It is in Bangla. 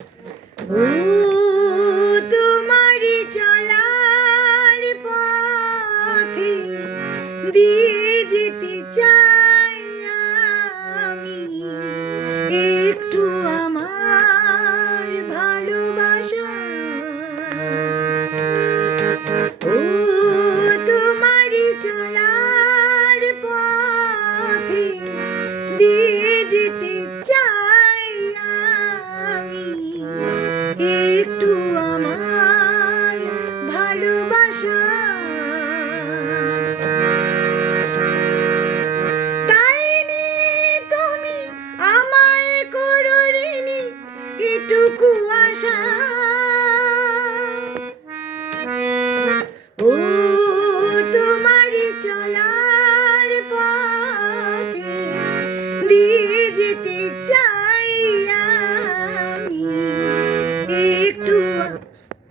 ও তোমারি চলার পথে দিয়ে যেতে চাই আমি একটু আমার ভালোবাসা। ও তোমারি চলার পথে দিয়ে যেতে চাই আমি একটু আমার ভালোবাসা। তাই নিয়ে তুমি আমায় করো ঋণী এটুকু আশা। ও তোমারি চলার পথে দিয়ে যেতে চাই আমি একটু